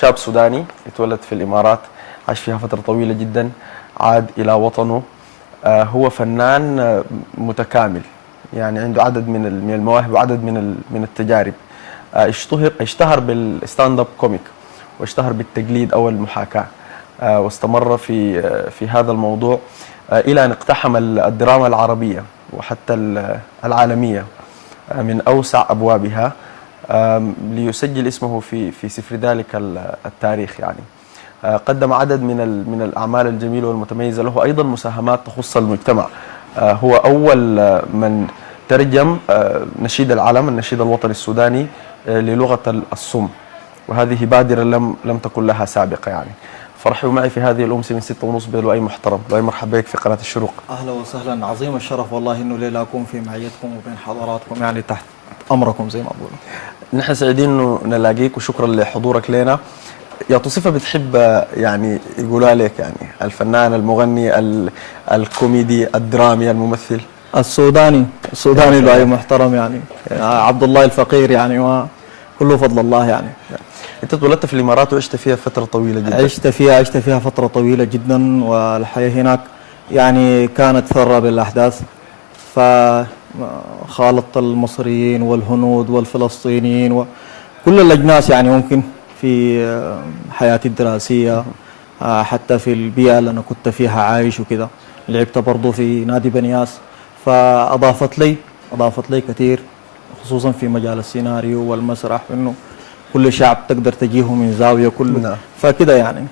شاب سوداني اتولد في الإمارات، عاش فيها فترة طويلة جدا، عاد إلى وطنه. هو فنان متكامل، يعني عنده عدد من المواهب وعدد من التجارب. اشتهر بالستاند اب كوميك، واشتهر بالتقليد أو المحاكاة، واستمر في هذا الموضوع إلى أن اقتحم الدراما العربية وحتى العالمية من أوسع أبوابها، ليسجل اسمه في سفر ذلك التاريخ. يعني قدم عدد من الأعمال الجميلة والمتميزة، له أيضا مساهمات تخص المجتمع. هو أول من ترجم نشيد العلم، النشيد الوطني السوداني، للغة الصم، وهذه بادرة لم تكن لها سابقة. يعني فرحبوا معي في هذه الأمسية من 6:30 بلؤي محترم. لؤي، مرحبا بك في قناة الشروق. أهلا وسهلا، عظيم الشرف والله إنه ليلة أكون في معيتكم وبين حضراتكم، يعني تحت أمركم زي ما بقولوا. نحن سعيدين إنه نلاقيك وشكرا لحضورك لنا. يا صفة بتحب يعني يقولوا عليك، يعني الفنان، المغني، الكوميدي، الدرامي، الممثل؟ السوداني لؤي محترم، يعني عبد الله الفقير، يعني وكله فضل الله. يعني انت اتولدت في الامارات وعشت فيها فترة طويلة جدا. عشت فيها فترة طويلة جدا، والحياة هناك يعني كانت ثرة بالأحداث، فخالطت المصريين والهنود والفلسطينيين وكل الأجناس، يعني ممكن في حياتي الدراسية، حتى في البيئة اللي أنا كنت فيها عايش وكده. لعبت برضو في نادي بنياس، فأضافت لي كثير، خصوصا في مجال السيناريو والمسرح، إنه كل شعب تقدر تجيه من زاوية كله. نعم. فكده يعني.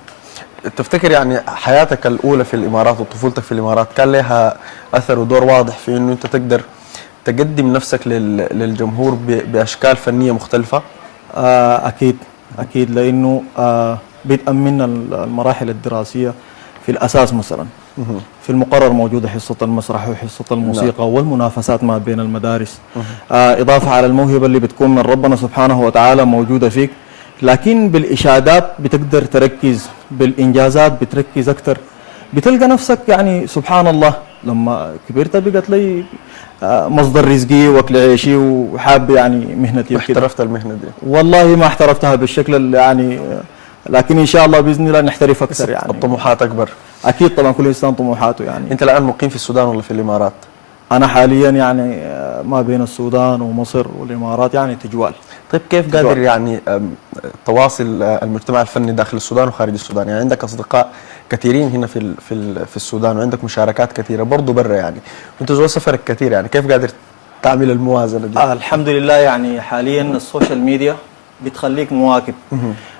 تفتكر يعني حياتك الأولى في الإمارات وطفولتك في الإمارات كان لها أثر ودور واضح في إنه أنت تقدر تقدم نفسك للجمهور بأشكال فنية مختلفة؟ أكيد لأنه بدءا من المراحل الدراسية في الأساس، مثلا في المقرر موجودة حصة المسرح وحصة الموسيقى والمنافسات ما بين المدارس، إضافة على الموهبة اللي بتكون من ربنا سبحانه وتعالى موجودة فيك. لكن بالإشادات بتقدر تركز، بالإنجازات بتركز أكثر، بتلقى نفسك يعني سبحان الله لما كبرت بقت لي مصدر رزقي واكل عيشي، وحاب يعني مهنتي. احترفت المهنة دي؟ والله ما احترفتها بالشكل اللي يعني، لكن ان شاء الله باذن الله نحترف اكثر. يعني الطموحات اكبر. اكيد طبعا، كل انسان طموحاته. يعني انت الان مقيم في السودان ولا في الامارات؟ انا حاليا يعني ما بين السودان ومصر والامارات، يعني تجوال. طيب كيف قادر يعني تواصل المجتمع الفني داخل السودان وخارج السودان؟ يعني عندك اصدقاء كثيرين هنا في السودان، وعندك مشاركات كثيره برضه برا، يعني وانت جوا سفرك كثير، يعني كيف قادر تعمل الموازنه دي؟ الحمد لله، يعني حاليا السوشيال ميديا بتخليك مواكب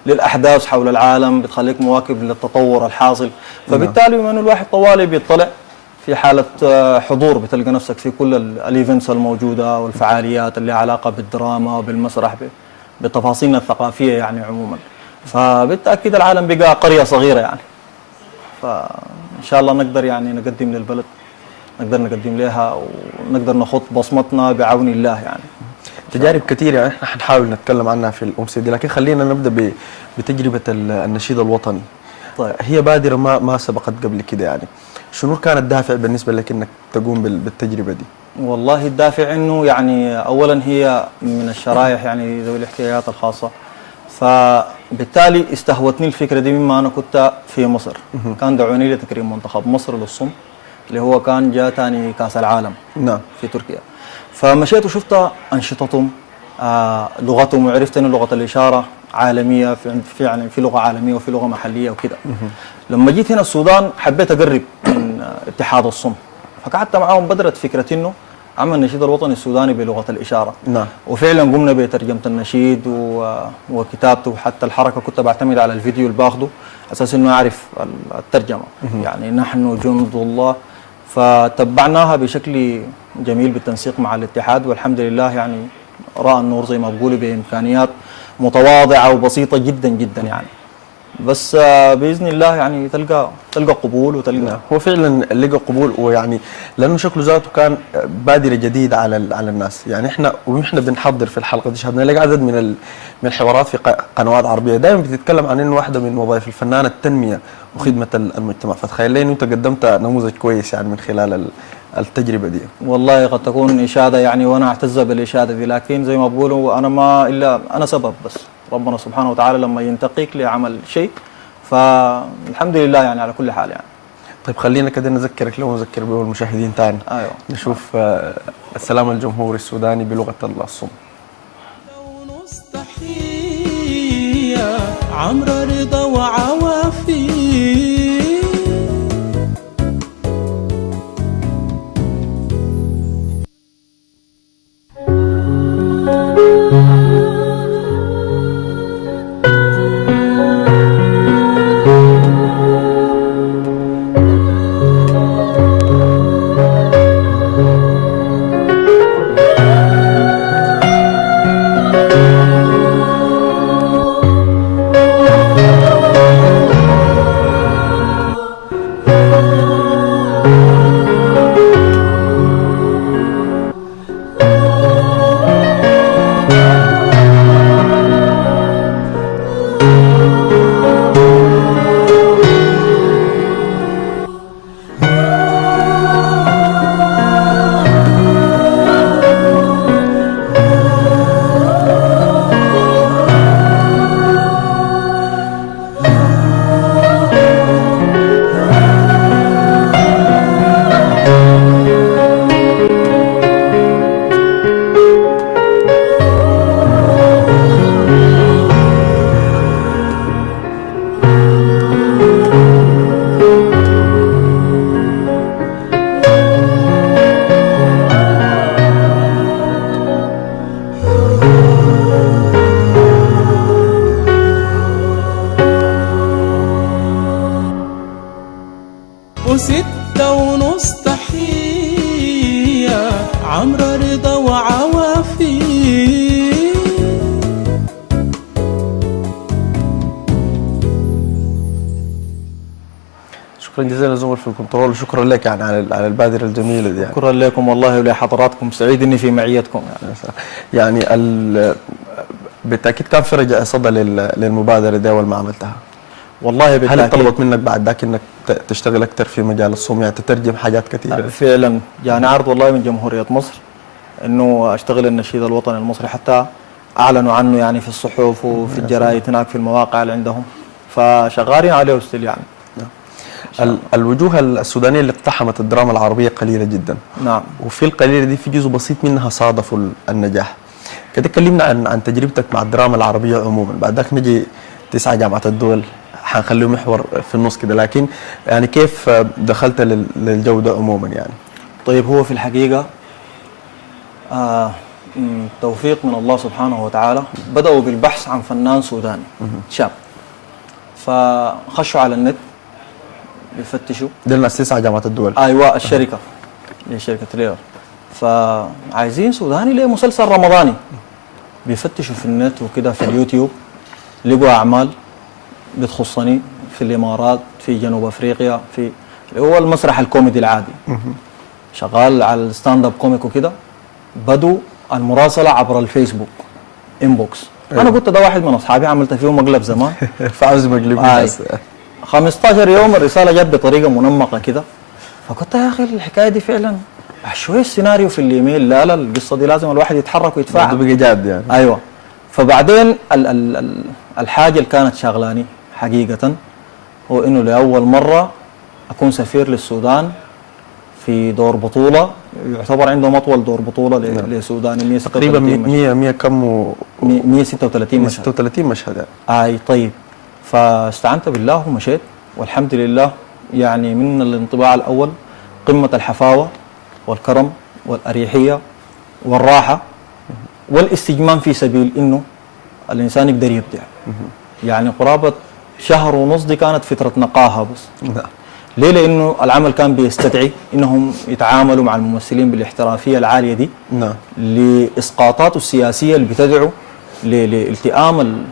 للاحداث حول العالم، بتخليك مواكب للتطور الحاصل، فبالتالي بما انه الواحد طوالي بيطلع في حاله حضور، بتلقى نفسك في كل الايفنتس الموجوده والفعاليات اللي علاقه بالدراما وبالمسرح، بتفاصيلنا الثقافيه يعني عموما. فبالتاكيد العالم بقى قريه صغيره يعني، فان شاء الله نقدر يعني نقدم للبلد، نقدر نقدم لها ونقدر نخط بصمتنا بعون الله. يعني تجارب كثيرة، يعني احنا حنحاول نتكلم عنها في الأمسية دي، لكن خلينا نبدأ بتجربة النشيد الوطني. طيب. هي بادرة ما سبقت قبل كده، يعني شنو كان الدافع بالنسبة لك انك تقوم بالتجربة دي؟ والله الدافع انه يعني اولا هي من الشرايح يعني ذوي الاحتياجات الخاصة، فبالتالي استهوتني الفكرة دي مما انا كنت في مصر. كان دعوني لتكريم منتخب مصر للصم، اللي هو كان جاء ثاني كاس العالم. نعم. في تركيا. فمشيت وشفت انشطتهم، لغتهم، وعرفت ان لغه الاشاره عالميه، في يعني في لغه عالميه وفي لغه محليه وكده. لما جيت هنا السودان حبيت اقرب من اتحاد الصم، فقعدت معاهم بدرت فكره انه عمل النشيد الوطني السوداني بلغه الاشاره. نعم. وفعلا قمنا بترجمه النشيد وكتابته، وحتى الحركه كنت بعتمد على الفيديو اللي باخده اساس انه اعرف الترجمه. يعني نحن جند الله، فتبعناها بشكل جميل بالتنسيق مع الاتحاد، والحمد لله يعني راى النور زي ما بقولوا بامكانيات متواضعه وبسيطه جدا جدا يعني. بس باذن الله يعني تلقى قبول وتلقى. هو فعلا لقى قبول، ويعني لانه شكله ذاته كان بادره جديده على الناس. يعني احنا بنحضر في الحلقه دي شاهدنا نلاقي عدد من الحوارات في قنوات عربيه دائما بتتكلم عن انه واحده من وظائف الفنان التنميه وخدمه المجتمع، فتخيل لي انه انت قدمت نموذج كويس يعني من خلال التجربه دي. والله قد تكون اشاده يعني، وانا اعتز بالاشاده دي، لكن زي ما بقولوا انا ما الا انا سبب بس. ربنا سبحانه وتعالى لما ينتقيك لعمل شيء، فالحمد لله يعني على كل حال يعني. طيب خلينا كده نذكرك لو نذكر به المشاهدين تاني. ايوه نشوف السلام الجمهوري السوداني بلغة الصم. عمرو رضا وعوافي وستة ونص تحية عمرو رضا وعوافي. شكرا جزيلا زمر في الكنترول، وشكرا لك يعني على البادرة الجميلة دي يعني. شكرا لكم والله ولحضراتكم، سعيد اني في معيتكم يعني بالتأكيد كان في رجع صدى للمبادرة دي أول ما عملتها. والله بالتأكيد. هل طلبت منك بعد ذاك انك تشتغل اكثر في مجال الصوم، يعني تترجم حاجات كثيره؟ فعلا يعني عرض والله من جمهورية مصر انه اشتغل النشيد الوطني المصري، حتى اعلنوا عنه يعني في الصحف وفي الجرايد هناك في المواقع اللي عندهم، فشغالين عليه وستيل يعني. الوجوه السودانيه اللي اقتحمت الدراما العربيه قليله جدا. نعم. وفي القليله دي في جزء بسيط منها صادفوا النجاح. كده تكلمنا عن تجربتك مع الدراما العربيه عموما، بعد ذاك نجي 9 جامعة الدول حنخليه محور في النص كده، لكن يعني كيف دخلت للجودة عموما يعني؟ طيب هو في الحقيقة توفيق من الله سبحانه وتعالى. بدأوا بالبحث عن فنان سوداني شاب، فخشوا على النت بيفتشوا. ده الناس 9 جامعة الدول. ايوه الشركة هي شركة لير، فعايزين سوداني ليه مسلسل رمضاني. بيفتشوا في النت وكده في اليوتيوب، لقوا أعمال بتخصني في الإمارات، في جنوب أفريقيا، في اللي هو المسرح الكوميدي العادي، شغال على الستاند اب كوميك وكده. بدوا المراسلة عبر الفيسبوك انبوكس. أنا قلت ده واحد من أصحابي عملت فيه مقلب زمان فعاوز مقلب الناس. 15 يوم الرسالة جت بطريقة منمقة كده، فقلت يا أخي الحكاية دي فعلا شوية السيناريو في الإيميل، لا القصة دي لازم الواحد يتحرك ويتفاعل. بقى جاد يعني. أيوه. فبعدين الحاجة اللي كانت شغلاني حقيقة هو إنه لأول مرة أكون سفير للسودان في دور بطولة، يعتبر عندهم أطول دور بطولة للسودان. 136 تقريبا 100 كم 136 مشهد. 136 مشهد يعني. طيب فاستعنت بالله ومشيت، والحمد لله يعني من الانطباع الأول قمة الحفاوة والكرم والأريحية والراحة والاستجمام في سبيل إنه الإنسان يقدر يبدع. يعني قرابة شهر ونص دي كانت فترة نقاهة بس. ليه؟ لأنه العمل كان بيستدعي إنهم يتعاملوا مع الممثلين بالاحترافية العالية دي لإسقاطاته السياسية اللي بتدعو لالتئام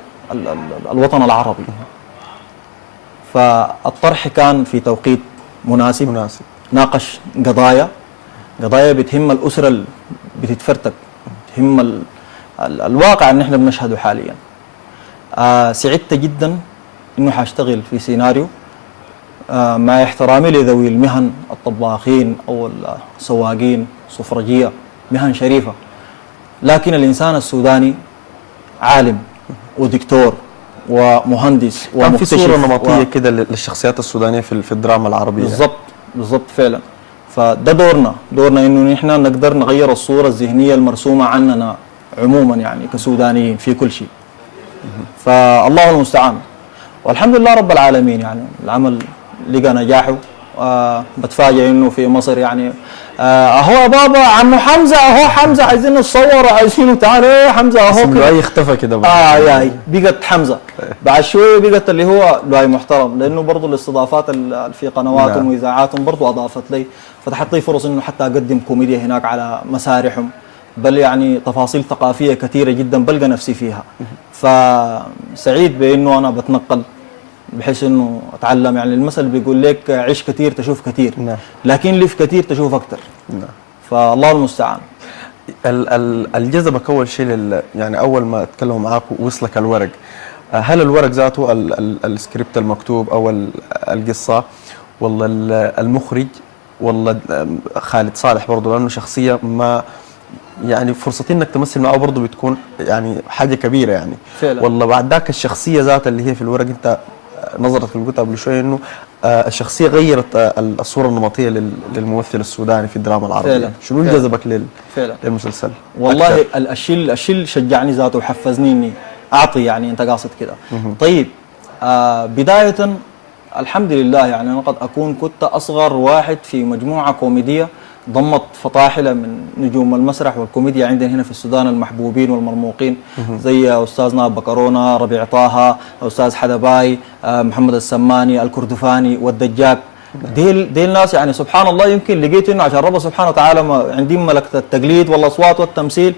الوطن العربي. فالطرح كان في توقيت مناسب. ناقش قضايا بتهم الأسرة اللي بتتفرتك، بتهم الواقع اللي نحن بنشهده حاليا. سعدت جدا إنه حاشتغل في سيناريو مع احترامي لذوي المهن، الطباخين أو السواقين، سفرجية، مهن شريفة، لكن الإنسان السوداني عالم ودكتور ومهندس كان في ومكتشف صورة نمطية كده للشخصيات السودانية في الدراما العربية. بالضبط فعلا. فده دورنا انه نحن نقدر نغير الصورة الذهنية المرسومة عننا عموما يعني كسودانيين في كل شيء. فالله المستعان، والحمد لله رب العالمين. يعني العمل لقى نجاحه. بتفاجئ انه في مصر يعني اهو يا بابا عمو حمزه، اهو حمزه عايزين نتصور، عايزينه تعالوا ايه حمزه اهو اسم كده. لؤي اختفى كده ياي بقت حمزه. بعد شويه بقت اللي هو لؤي محترم، لانه برضه الاستضافات في قنواتهم واذاعاتهم برضه اضافت لي، فتحت لي فرص انه حتى اقدم كوميديا هناك على مسارحهم، بل يعني تفاصيل ثقافيه كثيره جدا بلقى نفسي فيها. فسعيد بانه انا بتنقل بحيث انه اتعلم. يعني المثل بيقول لك عيش كثير تشوف كثير، لكن لف كثير تشوف اكثر. فالله المستعان. الجذبك اول شيء يعني اول ما اتكلموا معاك وصلك الورق، هل الورق ذاته السكريبت المكتوب او القصه، ولا المخرج، ولا خالد صالح برضه، لانه شخصيه ما يعني فرصتي انك تمثل معه برضه بتكون يعني حاجه كبيره يعني فعلا. ولا بعد ذاك الشخصيه ذاتها اللي هي في الورق، انت نظرتك اللي قلتها قبل شويه انه الشخصيه غيرت الصوره النمطيه للممثل السوداني في الدراما العربيه. فعلا. شنو اللي جذبك فعلا للمسلسل؟ والله الشيء اللي شجعني ذاته وحفزني اني اعطي، يعني انت قاصد كده. طيب بدايه الحمد لله، يعني انا قد كنت اصغر واحد في مجموعه كوميديه ضمت فطاحله من نجوم المسرح والكوميديا عندنا هنا في السودان المحبوبين والمرموقين، زي استاذنا بكرونا، ربيع طه، استاذ حدباي، محمد السماني، الكردفاني والدجاج. ديل ناس يعني سبحان الله، يمكن لقيت انه عشان ربنا سبحانه وتعالى عندي ملكه التقليد والاصوات والتمثيل،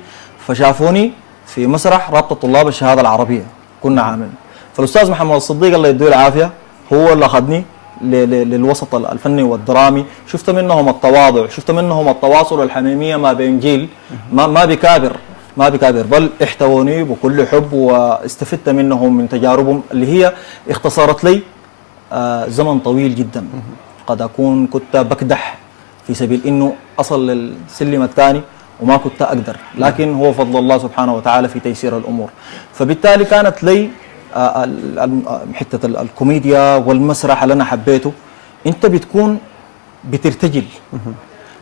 فشافوني في مسرح رابطه طلاب الشهاده العربيه كنا عاملين. فالاستاذ محمد الصديق الله يديه العافيه هو اللي اخذني للوسط الفني والدرامي. شفت منهم التواضع، شفت منهم التواصل والحميميه ما بين جيل ما بكابر بل احتووني بكل حب، واستفدت منهم من تجاربهم اللي هي اختصرت لي زمن طويل جدا. قد اكون كنت بكدح في سبيل انه اصل للسلم الثاني وما كنت اقدر، لكن هو فضل الله سبحانه وتعالى في تيسير الامور. فبالتالي كانت لي حته الكوميديا والمسرح اللي انا حبيته. انت بتكون بترتجل،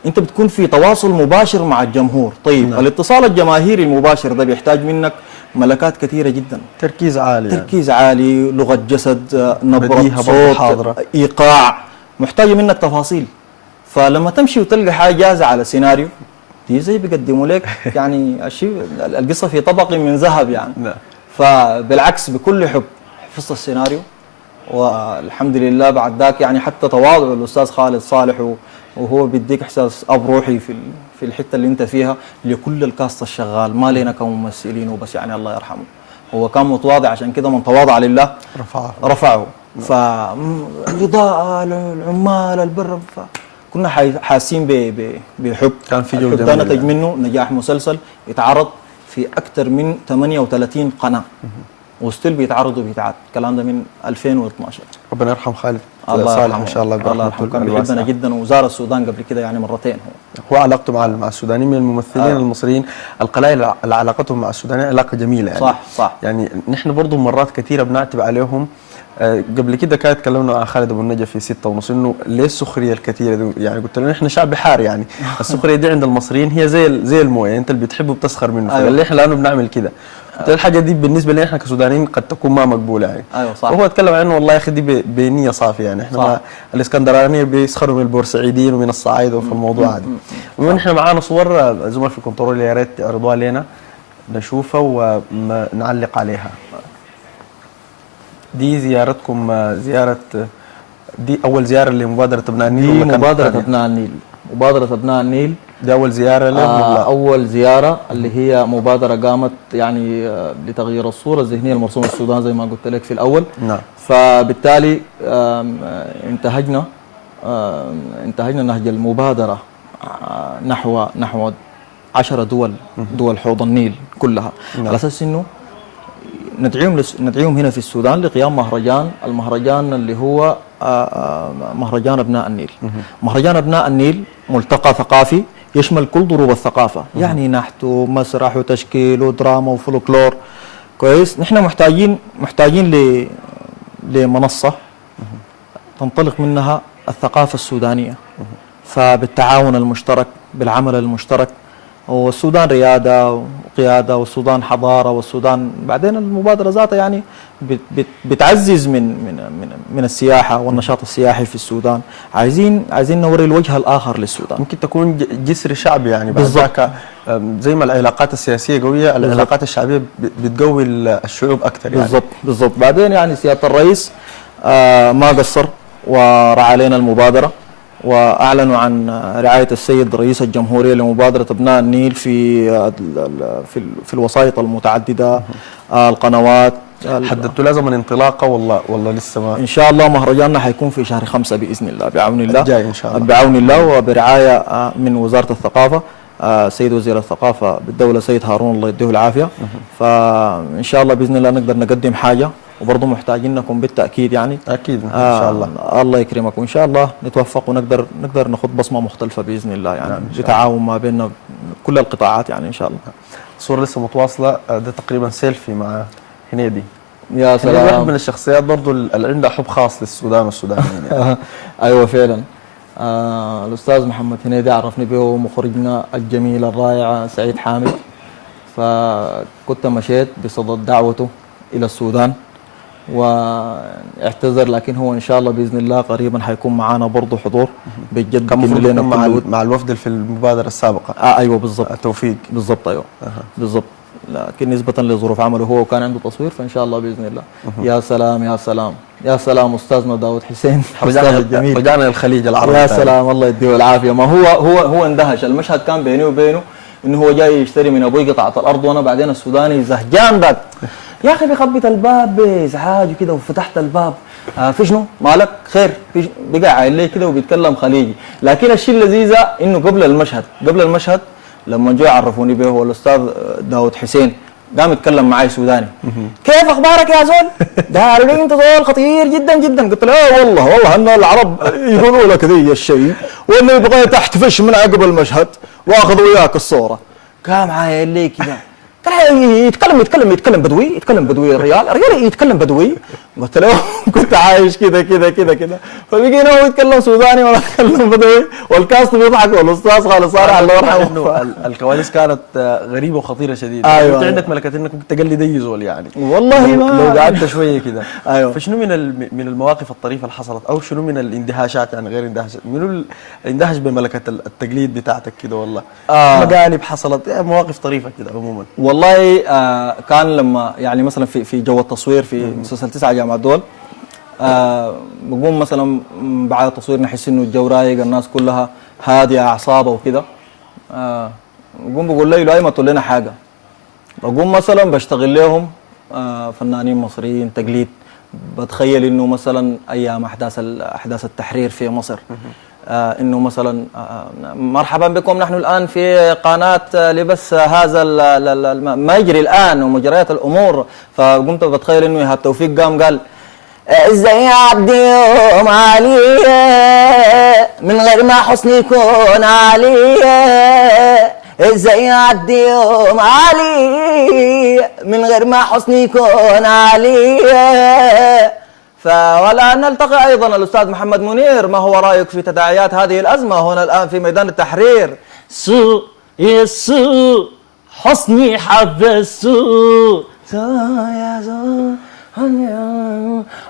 انت بتكون في تواصل مباشر مع الجمهور. طيب الاتصال الجماهيري المباشر ده بيحتاج منك ملكات كثيره جدا، تركيز عالي، لغه جسد، نبره صوت، ايقاع، محتاجه منك تفاصيل. فلما تمشي وتلقى حاجه جاهزه على سيناريو دي زي بيقدموا لك يعني الشيء القصه في طبق من ذهب يعني. فبالعكس بكل حب حفظت السيناريو، والحمد لله بعد ذاك يعني حتى تواضع الاستاذ خالد صالح وهو بيديك احساس اب روحي في الحته اللي انت فيها لكل الكاست الشغال، ما لنا كممثلين وبس يعني الله يرحمه. هو كان متواضع، عشان كده من تواضع لله رفعه. فالاضاءه، العمال، البر، كنا حاسين بحب. كان في جو جميل. ده نتج منه نجاح مسلسل يتعرض في اكثر من 38 قناه وستيل بيتعرض وبيتعاد. الكلام ده من 2012. ربنا يرحم خالد صالح ما شاء الله برحمته. كان بيحبنا جدا وزار السودان قبل كده يعني مرتين. هو علاقته مع السودانيين من الممثلين المصريين القلائل اللي علاقتهم مع السودانيين علاقه جميله يعني. صح يعني نحن برضه مرات كثيره بنعتب عليهم. قبل كده كانت تكلمنا مع خالد ابو النجا في 6:30 انه ليه السخريه الكثيره دي؟ يعني قلت له نحن شعب بحار يعني السخريه دي عند المصريين هي زي المويه، يعني انت اللي بتحبه بتسخر منه. أيوة. فقال لي احنا لانه بنعمل كده. قلت له الحاجه دي بالنسبه لنا احنا كسودانيين قد تكون ما مقبوله يعني. ايوه صح. وهو اتكلم عنه والله يا اخي دي بنيه صافيه يعني. احنا الاسكندرانيه بيسخروا من البورسعيديين ومن الصعايده وفي الموضوع عادي. ومن احنا معانا صور زملاء في الكنترول يا ريت يعرضوها لنا نشوفها ونعلق عليها. دي زيارتكم دي أول زيارة لمبادرة أبناء النيل؟ دي مبادرة أبناء النيل. مبادرة أبناء النيل دي أول زيارة لهم؟ أول زيارة اللي هي مبادرة قامت يعني لتغيير الصورة الذهنية المرسومة السودان زي ما قلت لك في الأول. نعم. فبالتالي انتهجنا نهج المبادرة نحو 10 دول حوض النيل كلها. نعم. على أساس إنه ندعيهم هنا في السودان لقيام المهرجان اللي هو مهرجان أبناء النيل. مهرجان أبناء النيل ملتقى ثقافي يشمل كل ضروب الثقافة، يعني نحت ومسرح وتشكيل ودراما وفولكلور. كويس. نحن محتاجين لمنصة تنطلق منها الثقافة السودانية، فبالتعاون المشترك، بالعمل المشترك. والسودان ريادة وقيادة، والسودان حضارة، والسودان بعدين المبادرة ذاتها يعني بتعزز من السياحة والنشاط السياحي في السودان. عايزين نوري الوجه الآخر للسودان. ممكن تكون جسر شعبي يعني بعد بالضبط. ذاك. زي ما العلاقات السياسية قوية، العلاقات الشعبية بتقوي الشعوب أكثر يعني. بالضبط. بعدين يعني سيادة الرئيس ما قصر ورعى علينا المبادرة، واعلنوا عن رعايه السيد رئيس الجمهوريه لمبادره ابناء النيل في الوسائط المتعدده، القنوات. حددتوا لازم الانطلاقه والله لسه ما؟ ان شاء الله مهرجاننا حيكون في شهر 5 باذن الله، بعون الله الجاي ان شاء الله، بعون الله، وبرعايه من وزاره الثقافه، سيد وزير الثقافه بالدوله سيد هارون الله يديه العافيه. فان شاء الله باذن الله نقدر نقدم حاجه، وبرضه محتاجينكم بالتاكيد يعني. اكيد ان شاء الله. الله يكرمك، وان شاء الله نتوفق ونقدر نخط بصمه مختلفه باذن الله يعني، بتعاون ما بين كل القطاعات يعني ان شاء الله. الصوره لسه متواصله، ده تقريبا سيلفي مع هنيدي. يا هنيدي واحد سلام. من الشخصيات برضه اللي عندها حب خاص للسودان والسودانيين يعني. ايوه فعلا. الاستاذ محمد هنيدي عرفني به مخرجنا الجميل الرائع سعيد حامد، فكنت مشيت بصدد دعوته الى السودان واعتذر، لكن هو ان شاء الله باذن الله قريبا حيكون معنا برضه حضور بجد. كان المفروض يكون مع الوفد في المبادره السابقه. ايوه بالضبط. توفيق. بالضبط ايوه. بالضبط. لكن نسبة لظروف عمله هو وكان عنده تصوير، فان شاء الله باذن الله. يا سلام يا سلام يا سلام استاذنا داود حسين، استاذ الجميل. رجعنا للخليج العربي. يا سلام الله يديه العافيه. ما هو اندهش. المشهد كان بيني وبينه انه هو جاي يشتري من ابوي قطعه الارض، وانا بعدين السوداني زهجان ذاك يا اخي بيخبط الباب بازعاج كده، وفتحت الباب في شنو؟ مالك؟ خير؟ في بقى عايل لي كده وبيتكلم خليجي. لكن الشيء اللذيذه انه قبل المشهد لما جو عرفوني به هو الاستاذ داود حسين، قام يتكلم معي سوداني. كيف اخبارك يا زول؟ قال لي انت زول خطير جدا جدا. قلت له والله ان العرب يقولوا لك ذي الشيء، وانه يبغى تحتفش من عقب المشهد واخذ وياك الصوره. قام عايل لي كذا، قال يتكلم بدوي الرجال يتكلم بدوي. قلت له كنت عايش كذا فبقينا هو يتكلم سوداني وانا اتكلم بدوي، والكاست بيضحك والأستاذ خالد صالح الله يرحمه. الكواليس كانت غريبه وخطيره شديده. أيوة. انت عندك ملكه انك تقلد اي زول يعني، والله لو قعدت شويه كده. ايوه. فشنو من المواقف الطريفه اللي حصلت، او شنو من الاندهاشات يعني غير اندهاشات، منو الاندهاش بملكه التقليد بتاعتك كده والله؟ مقالب حصلت يعني، مواقف طريفه كده عموما. والله كان لما يعني مثلا في جو التصوير في مسلسل 9 جامعة الدول، بقوم مثلا بعد التصوير نحس انه الجو رايق، الناس كلها هاديه اعصابها وكده. بقوم بقول له اي ما تقول لنا حاجه. بقوم مثلا بشتغل لهم فنانين مصريين تقليد. بتخيل انه مثلا ايام احداث التحرير في مصر، انه مثلا مرحبا بكم، نحن الان في قناه لبث هذا ما يجري الان ومجريات الامور. فقمت بتخيل انه ايهاب توفيق قال ازاي يعدي يوم علي من غير ما حسني يكون علي، ازاي يعدي يوم علي من غير ما حسني يكون علي. ولا نلتقي ايضا الاستاذ محمد منير، ما هو رايك في تداعيات هذه الازمه هنا الان في ميدان التحرير؟ يسوع حسني حبسوا يا زول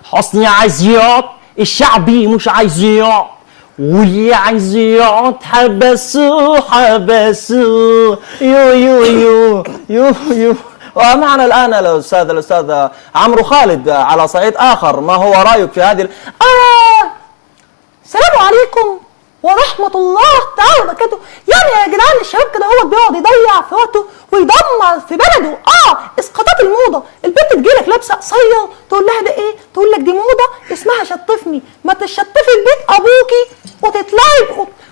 حسني عايز يقعد، الشعبي مش عايز يقعد، واللي عايز يقعد حبسوه يو. ومعنا الآن الأستاذ عمرو خالد على صعيد آخر، ما هو رأيك في هذه السلام عليكم ورحمة الله تعالى وبركاته. يعني يا جدعان الشباب كده هو بيقعد يضيع في وقته ويدمر في بلده. اسقاطات الموضة، البنت تجيلك لابسة قصير تقول لها ده ايه؟ تقول لك دي موضة اسمها شطفني. ما تشطفي البيت ابوكي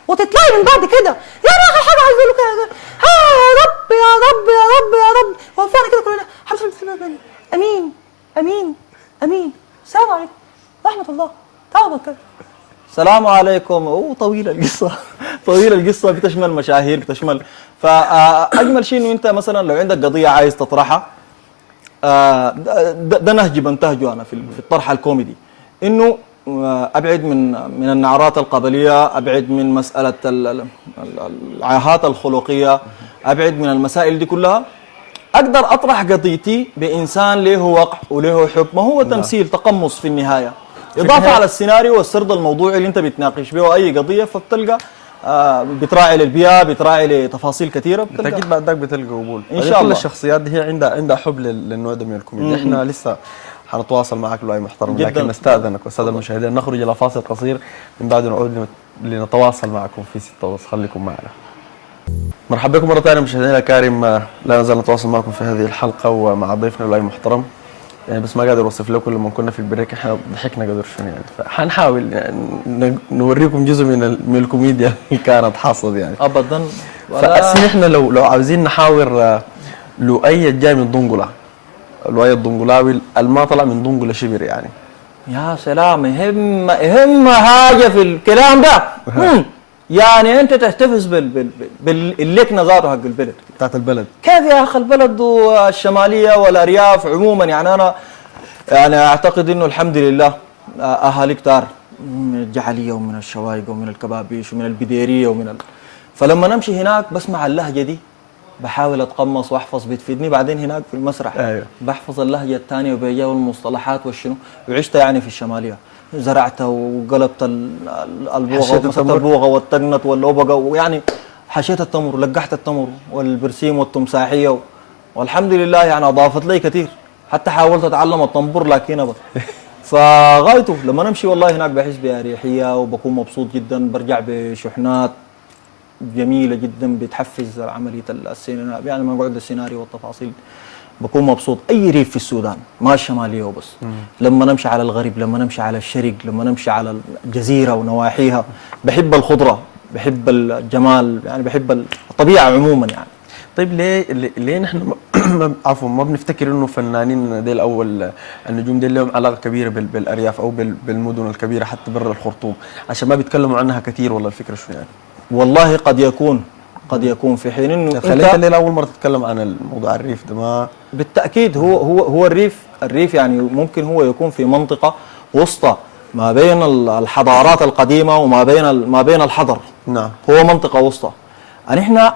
وتطلعي من بعد كده. يعني اخر حاجة عايز اقول لك يا رب يا رب يا رب يا رب وفعلا كده كلنا امين امين امين. السلام عليكم ورحمة الله تعالى وبركاته. السلام عليكم. طويلة القصة بتشمل مشاهير، بتشمل. فأجمل شيء إنه أنت مثلا لو عندك قضية عايز تطرحها، ده نهجي بنتهجه انا في الطرح الكوميدي، انه ابعد من النعرات القبليه، ابعد من مساله العاهات الخلقيه، ابعد من المسائل دي كلها، اقدر اطرح قضيتي بانسان له وقع وله حب، ما هو تمثيل تقمص في النهايه، اضافه على السيناريو والسرد الموضوعي اللي انت بتناقش به اي قضيه، فبتلقى بتراعي للبيئه، بتراعي لتفاصيل كثيره، اكيد بعد ذاك بتلقى قبول ان شاء الله. كل الشخصيات دي هي عندها حب للنوع ده من الكوميديا. احنا لسه حنتواصل معك لوعي محترم، لكن نستاذنك والساده المشاهدين نخرج الى فاصل قصير، من بعد نعود لنتواصل معكم في 6 ونص. خليكم معنا. مرحبا بكم مره ثانيه مشاهدينا الكرام، لا نزال نتواصل معكم في هذه الحلقه ومع ضيفنا لوعي محترم. يعني بس ما قادر اوصف لكم لما كنا في البريك احنا ضحكنا قدر شنو يعني، فحنحاول يعني نوريكم جزء من الكوميديا اللي كانت حاصله يعني ابدا. فأسين احنا لو عاوزين نحاور لؤي جاي من دنقله، لؤي الدنقلاوي اللي طلع من دنقله شبر يعني. يا سلام، يهم حاجه في الكلام ده يعني انت تحتفظ باللكنه ذاته حق البلد بتاعت البلد. كيف يا اخي البلد والشماليه والارياف عموما، يعني انا يعني اعتقد انه الحمد لله اهالي كتار من الجعليه ومن الشوايق ومن الكبابيش ومن البديريه فلما نمشي هناك بسمع اللهجه دي، بحاول اتقمص واحفظ، بتفيدني بعدين هناك في المسرح. أيوه. بحفظ اللهجه الثانيه وبيجاو المصطلحات والشنو، وعشت يعني في الشماليه، زرعت وقلبت البوغه والتقنط والأوبقة، ويعني حشيت التمر، لقحت التمر والبرسيم والتمساحيه والحمد لله يعني اضافت لي كثير، حتى حاولت اتعلم الطنبور لكن ابدا. فغايته لما نمشي والله هناك بحس باريحيه وبكون مبسوط جدا، برجع بشحنات جميله جدا بتحفز عمليه السيناريو، يعني ما نقعد السيناريو والتفاصيل بكون مبسوط. اي ريف في السودان ما الشماليه وبس، لما نمشي على الغرب، لما نمشي على الشرق، لما نمشي على الجزيره ونواحيها، بحب الخضره، بحب الجمال، يعني بحب الطبيعه عموما يعني. طيب ليه نحن عفوا ما بنفتكر انه فنانين ديل اول النجوم ديل لهم علاقه كبيره بالارياف او بالمدن الكبيره حتى برا الخرطوم، عشان ما بيتكلموا عنها كثير؟ ولا الفكره شو يعني؟ والله قد يكون في حين انه خليت الليله اول مره تتكلم عن الموضوع الريف ده. ما بالتاكيد هو الريف يعني ممكن هو يكون في منطقه وسطى ما بين الحضارات القديمه وما بين الحضر. نعم. هو منطقه وسطى. يعني احنا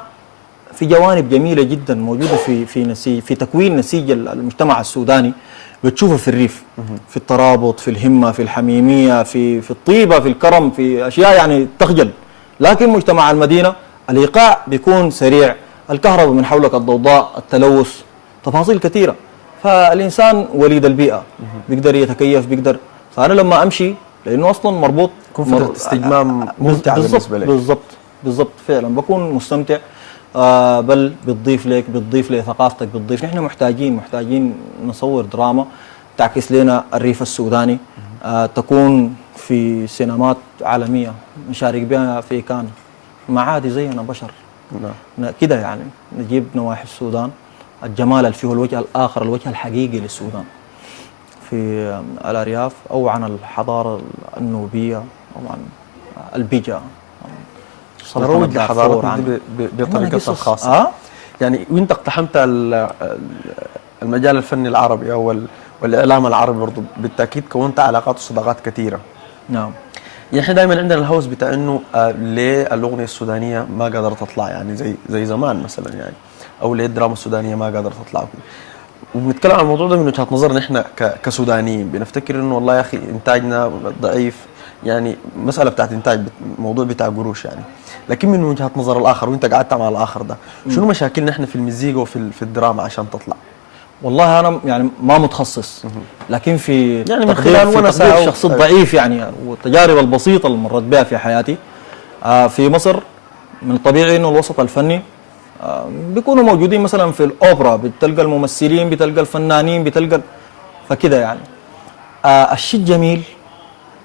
في جوانب جميله جدا موجوده في تكوين نسيج المجتمع السوداني، بتشوفه في الريف، في الترابط، في الهمه، في الحميميه، في الطيبه، في الكرم، في اشياء يعني تخجل. لكن مجتمع المدينه الايقاع بيكون سريع، الكهرباء من حولك، الضوضاء، التلوث، تفاصيل كثيره. فالانسان وليد البيئه بيقدر يتكيف، بيقدر. فانا لما امشي لانه اصلا مربوط يكون فتره استجمام ممتعه بالنسبه لك. بالضبط فعلا بكون مستمتع. بل بتضيف لثقافتك، نحن محتاجين نصور دراما تعكس لنا الريف السوداني، تكون في سينمات عالميه نشارك بها في كان، ما عادي زينا بشر. نعم. كده يعني نجيب نواحي السودان، الجمال اللي فيه، الوجه الاخر، الوجه الحقيقي للسودان في الارياف، او عن الحضاره النوبيه، او عن البيجا، نروج لحضارتنا دي بطريقتها الخاصه. يعني وانت اقتحمت المجال الفني العربي او والاعلام العربي برضه بالتاكيد كونت علاقات وصداقات كثيره. نعم. يعني احنا دائما عندنا الهوس بتاع انه ليه الاغنيه السودانيه ما قادره تطلع يعني زي زمان مثلا يعني، او ليه الدراما السودانيه ما قادره تطلع. وبنتكلم عن الموضوع ده من وجهه نظرنا احنا كسودانيين، بنفتكر انه والله يا اخي انتاجنا ضعيف، يعني مساله بتاعت انتاج، موضوع بتاع قروش يعني. لكن من وجهه نظر الاخر، وانت قعدت مع الاخر ده، شنو مشاكلنا احنا في المزيكا وفي الدراما عشان تطلع؟ والله انا يعني ما متخصص، لكن في يعني من خلال تقدير شخص ضعيف يعني، والتجارب البسيطه اللي مرت بها في حياتي. في مصر من الطبيعي انه الوسط الفني بيكونوا موجودين مثلا في الاوبرا، بتلقى الممثلين، بتلقى الفنانين، بتلقى فكده يعني. الشيء الجميل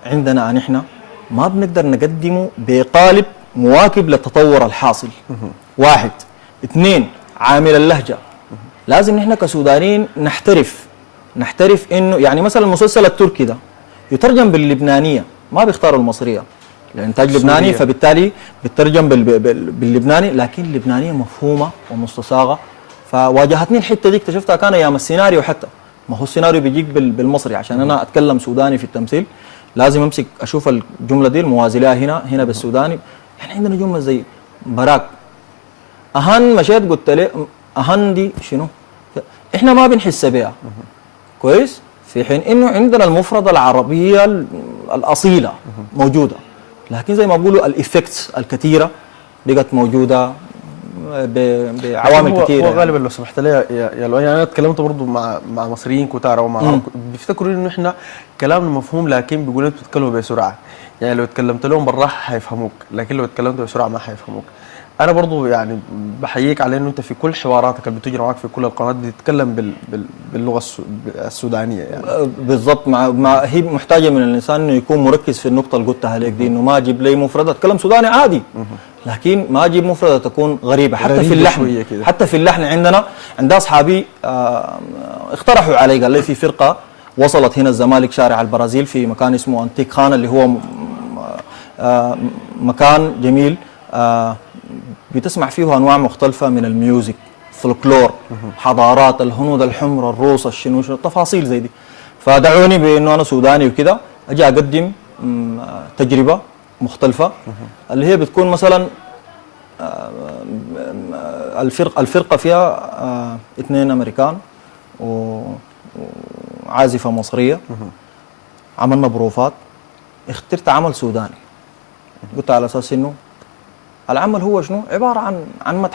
عندنا ان احنا ما بنقدر نقدمه بقالب مواكب للتطور الحاصل. 1 2 عامل اللهجه، لازم نحن كسودانيين نحترف انه يعني مثلا المسلسل التركي ده يترجم باللبنانيه، ما بيختاروا المصريه، الانتاج لبناني، فبالتالي بيترجم باللبناني، لكن اللبنانيه مفهومه ومستصاغه فواجهتني الحته دي، اكتشفتها كان ايام السيناريو حتى. ما هو السيناريو بيجيك بالمصري، عشان انا اتكلم سوداني في التمثيل لازم امسك اشوف الجمله دي الموازي لها هنا بالسوداني. يعني عندنا جمله زي براك اهن، مشيت قلت له اهن دي شنو؟ احنا ما بنحس بها كويس، في حين انه عندنا المفردة العربية الاصيلة موجودة، لكن زي ما بقولوا الافكتس الكثيرة بقت موجودة بعوامل كثيرة. هو غالبا لو سمحت لي يا لؤي، يعني انا اتكلمت برضه مع مصريين كتار او مع عرب، بيفتكروا انه احنا كلامنا مفهوم، لكن بيقولوا انتوا بتتكلموا بسرعه. يعني لو اتكلمت لهم بالراحه حيفهموك، لكن لو اتكلمت بسرعه ما حيفهموك. انا برضه يعني بحييك على انه انت في كل حواراتك اللي بتجري معك في كل القنوات بتتكلم باللغه السودانيه يعني. بالضبط، هي محتاجه من الانسان انه يكون مركز في النقطه اللي قلتها لك دي، انه ما اجيب لي مفردة اتكلم سوداني عادي، لكن ما اجيب مفردة تكون غريبه حتى في اللحن. حتى في اللحن عند اصحابي اقترحوا علي، قال لي في فرقه وصلت هنا الزمالك شارع البرازيل في مكان اسمه انتيك خان، اللي هو مكان جميل بتسمع فيه انواع مختلفه من الميوزك، فولكلور، حضارات، الهنود الحمر، الروس، الشنو، تفاصيل زي دي. فدعوني بانه انا سوداني وكده اجي اقدم تجربه مختلفه، اللي هي بتكون مثلا الفرقه فيها 2 امريكان وعازفه مصريه. عملنا بروفات، اخترت عمل سوداني، قلت على اساس انه العمل هو شنو؟ عباره عن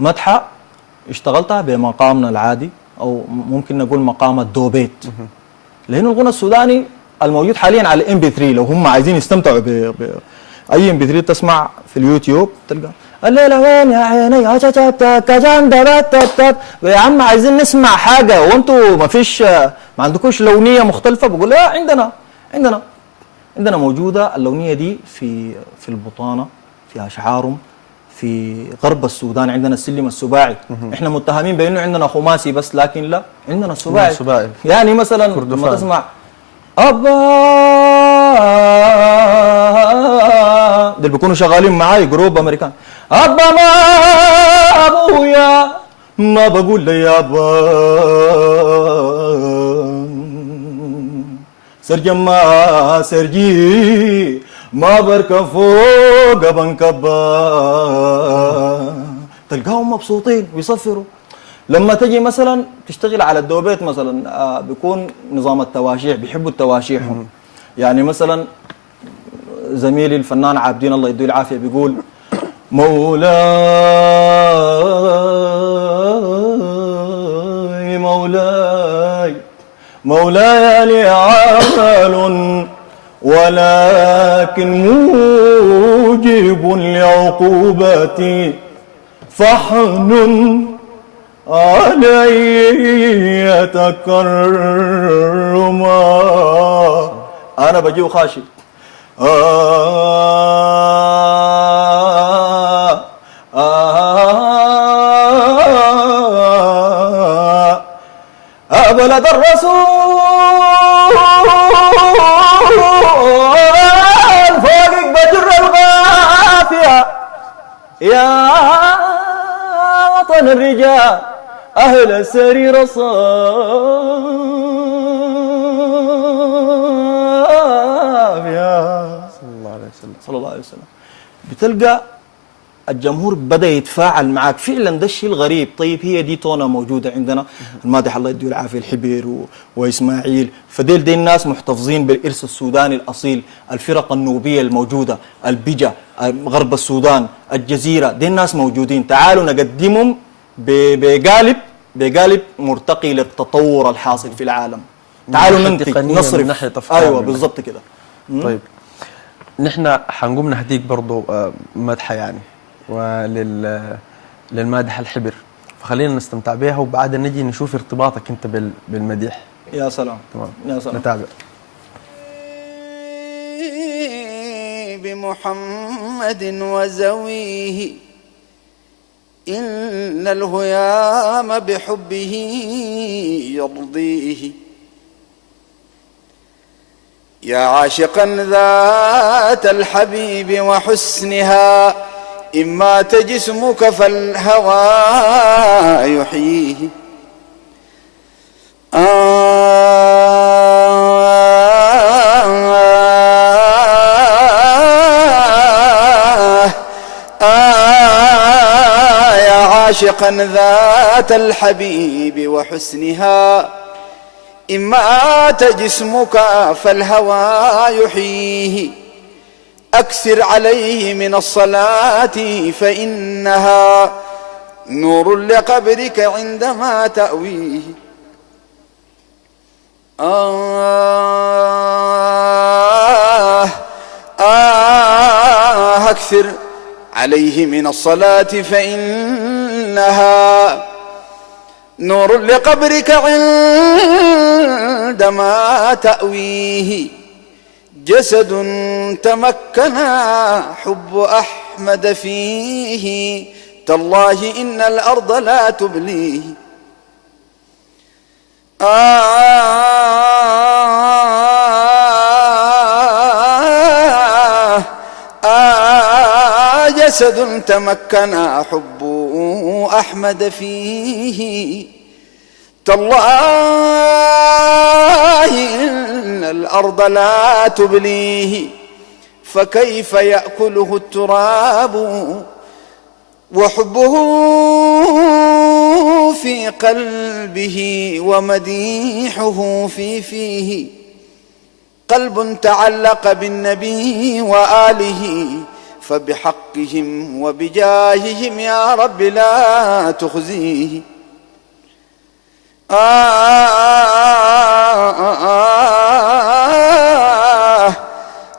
مدحه اشتغلتها بمقامنا العادي، او ممكن نقول مقام الدوبيت، لانه الغنى السوداني الموجود حاليا على ام بي 3، لو هم عايزين يستمتعوا اي ام بي 3 تسمع في اليوتيوب تلقى الليله وين يا عيني يا عم عايزين نسمع حاجه وانتم ما فيش، ما عندكوش لونيه مختلفه. بقول لا، عندنا موجوده اللونيه دي في البطانه، في اشعارهم، في غرب السودان عندنا السلم السباعي. احنا متهمين بانه عندنا خماسي بس، لكن لا، عندنا السباعي. يعني مثلا لما تسمع ابا دول بيكونوا شغالين معاي جروب امريكان، ابا ما ابويا ما بقول لي يا ابا، سرجم ما سرجي ما بركب فوق بنكبا. تلقاهم مبسوطين ويصفروا. لما تجي مثلا تشتغل على الدوبيت مثلا بيكون نظام التواشيح، بيحبوا التواشيحهم. يعني مثلا زميلي الفنان عابدين الله يديه العافيه بيقول مولاي مولاي مولاي لي عمل ولكن موجب لعقوبتي فحن علي تكرما. أنا بجي وخاشي بلد الرسول فوقك بجر الغافية يا وطن الرجال أهل السرير الصافية صلى الله عليه وسلم. بتلقى الجمهور بدأ يتفاعل معك فعلا، ده الشيء الغريب. طيب هي دي تونة موجودة عندنا، المادح الله يديه العافية الحبير وإسماعيل، فديل دي الناس محتفظين بالإرث السوداني الأصيل. الفرق النوبية الموجودة، البجا، غرب السودان، الجزيرة، دي الناس موجودين. تعالوا نقدمهم بقالب مرتقي للتطور الحاصل في العالم. تعالوا ننتج نصرف. أيوة بالضبط كده. طيب نحن حنقوم نهديك برضو مدحة يعني للمادح الحبر، فخلينا نستمتع بها وبعدين نجي نشوف ارتباطك انت بالمديح. يا سلام. تمام، يا سلام. نتابع. بمحمد وزويه إن الهيام بحبه يرضيه، يا عاشقا ذات الحبيب وحسنها إن مات جسمك فالهوى يحييه. يا عاشقا ذات الحبيب وحسنها، إن مات جسمك فالهوى يحييه. أكثر عليه من الصلاة فإنها نور لقبرك عندما تأويه. أكثر عليه من الصلاة فإنها نور لقبرك عندما تأويه. جسد تمكن حب أحمد فيه، تالله إن الأرض لا تبليه. جسد تمكن حب أحمد فيه، تالله إن الأرض لا تبليه. فكيف يأكله التراب وحبه في قلبه ومديحه في فيه. قلب تعلق بالنبي وآله، فبحقهم وبجاههم يا رب لا تخزيه.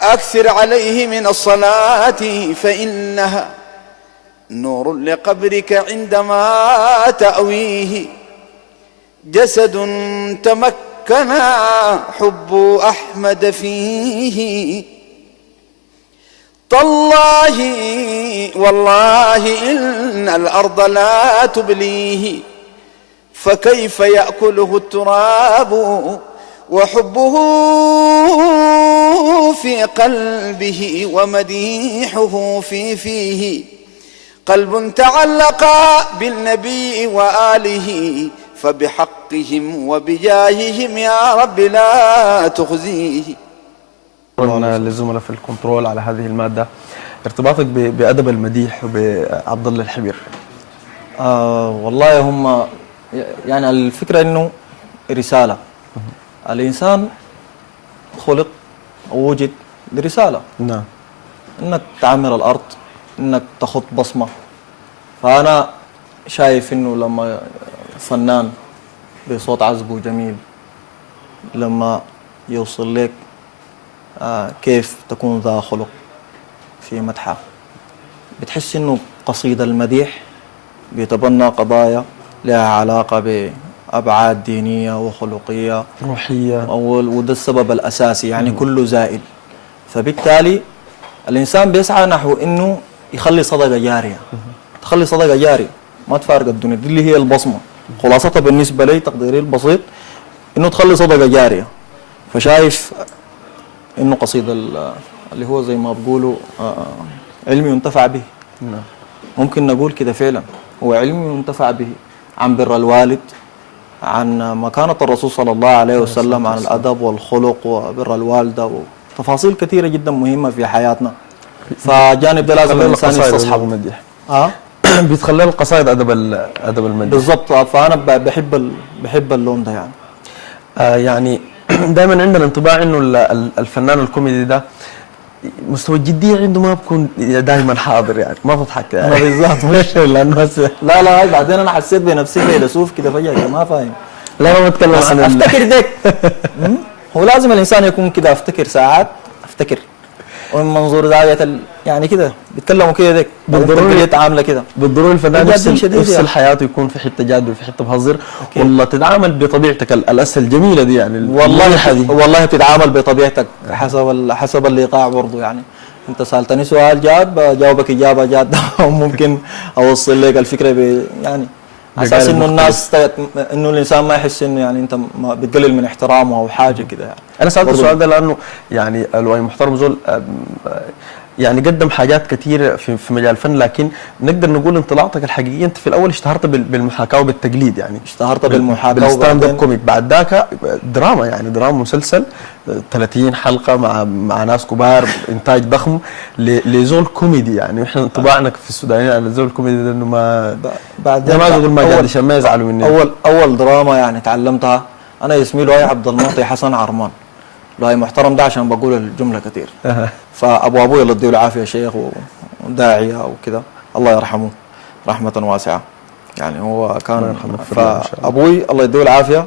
أكثر عليه من الصلاة فإنها نور لقبرك عندما تأويه. جسد تمكن حب أحمد فيه، تالله والله إن الأرض لا تبليه. فكيف يأكله التراب وحبه في قلبه ومديحه في فيه. قلب تعلق بالنبي وآله، فبحقهم وبجاههم يا رب لا تخزيه. شكرا للزملاء في الكنترول على هذه المادة. ارتباطك بأدب المديح وبعبد الله الحبير؟ والله هم يعني الفكرة إنه رسالة. الإنسان خلق ووجد لرسالة، نعم، إنك تعمر الأرض، إنك تخط بصمة. فأنا شايف إنه لما فنان بصوت عذب وجميل لما يوصل لك كيف تكون ذا خلق في مدحه، بتحس إنه قصيدة المديح بيتبنى قضايا لها علاقة بأبعاد دينية وخلقية روحية، وده السبب الأساسي يعني كله زائل. فبالتالي الإنسان بيسعى نحو إنه يخلي صدقة جارية، تخلي صدقة جارية ما تفارق الدنيا. دي اللي هي البصمة خلاصتها بالنسبة لي، تقديري البسيط إنه تخلي صدقة جارية. فشايف إنه قصيدة اللي هو زي ما بقولوا علم ينتفع به. ممكن نقول كده فعلا، هو علم ينتفع به، عن بر الوالد، عن مكانة الرسول صلى الله عليه وسلم، عن الأدب والخلق وبر الوالدة وتفاصيل كثيرة جدا مهمة في حياتنا. فجانب ده لازم الإنسان يستصحب. بيتخلى القصائد أدب المديح بالضبط. فأنا بحب اللون ده يعني. يعني دائما عندنا انطباع إنه الفنان الكوميدي ده مستوى الجدية عنده ما بكون دائما حاضر، يعني ما بضحك يعني. بالضبط. مش لأنه لا بعدين أنا حسيت بنفسي فيلسوف كده فجأة ما فاهم. لا ما بتكلم عن أفتكر ديك. هو لازم الإنسان يكون كده، أفتكر ساعات أفتكر ومن منظور زاوية يعني كده بيتكلموا كده ديك بالضرورة عاملة كده. بالضرورة الفنان يفصل حياته، يكون في حتة جاد وفي حتة بهزر، والله تتعامل بطبيعتك الأسهل الجميلة دي يعني. والله بتتعامل بطبيعتك حسب الإيقاع برضه يعني. أنت سألتني سؤال جاد بجاوبك إجابة جادة وممكن أوصل لك الفكرة يعني أساس إنه الناس إنه الإنسان ما يحس إنه يعني أنت بتقلل من احترامه أو حاجة كده يعني. انا سالت برضو. السؤال ده لانه يعني لؤي محترم زول يعني قدم حاجات كثير في مجال الفن، لكن نقدر نقول انطلاقتك الحقيقيه انت في الاول اشتهرت بالمحاكاه وبالتقليد، يعني اشتهرت بالمحاكاة بالستاند اب وبعدين كوميك، بعد ذاك دراما، يعني دراما مسلسل 30 حلقه مع ناس كبار، انتاج ضخم لزول كوميدي. يعني احنا انطباعنا في السودانيين على زول كوميدي ده انه ما بعدين ما اقول ما قاعد ما يزعلوا مني. اول دراما يعني تعلمتها انا اسمي لؤي عبد المعطي حسن عرمان. لؤي محترم ده عشان بقول الجمله كثير. فابو ابوي الله يديه العافيه شيخ وداعيه وكده، الله يرحمه رحمه واسعه. يعني هو كان فابوي الله يديه العافيه